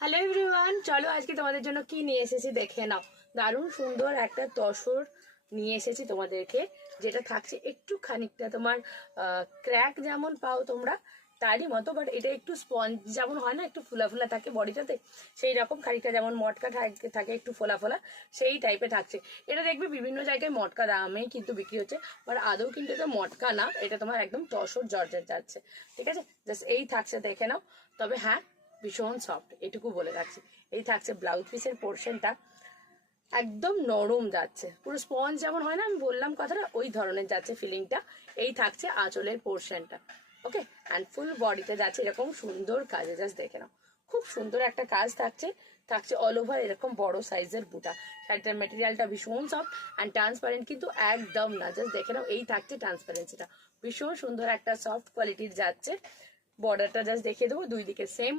Hello everyone, চলো আজকে তোমাদের জন্য কি নিয়ে এসেছি দেখে নাও। দারুণ সুন্দর একটা তসর নিয়ে এসেছি তোমাদেরকে, যেটা থাকছে একটু খানিকটা তোমার ক্র্যাক যেমন পাও তোমরা তারই মতো, বাট এটা একটু স্পঞ্জ যেমন হয় না, একটু ফুলা ফুলা থাকে বডিটাতে, সেই রকম খানিকটা যেমন মটকা থাকে একটু ফোলা ফোলা, সেই টাইপে থাকছে। এটা দেখবে বিভিন্ন জায়গায় মটকা দামেই কিন্তু বিক্রি হচ্ছে, বাট আদৌ কিন্তু এটা মটকা না, এটা তোমার একদম তসর জর্জেট যাচ্ছে। ঠিক আছে, জাস্ট এই থাকছে, দেখে নাও। তবে হ্যাঁ, ভীষণ সফট, এটুকু বলে রাখছি। এই থাকছে ব্লাউজ পিসের পোর্শনটা, একদম নরম যাচ্ছে, পুরো স্পঞ্জ যেমন হয় না, আমি বললাম কথাটা, ওই ধরনের যাচ্ছে ফিলিংটা। এই থাকছে আঁচলের পোর্শনটা। ওকে, অ্যান্ড ফুল বডিতে যাচ্ছে এরকম সুন্দর কাজে, জাস্ট দেখে নাও। খুব সুন্দর একটা কাজ থাকছে। থাকছে অল ওভার এরকম বড় সাইজের বুটা। শাড়িটার মেটেরিয়ালটা ভীষণ সফট অ্যান্ড ট্রান্সপারেন্ট কিন্তু একদম না, জাস্ট দেখে নাও। এই থাকছে ট্রান্সপারেন্সিটা, ভীষণ সুন্দর একটা সফট কোয়ালিটির যাচ্ছে। বর্ডারটা জাস্ট দেখিয়ে দেবো, দুই দিকে সেম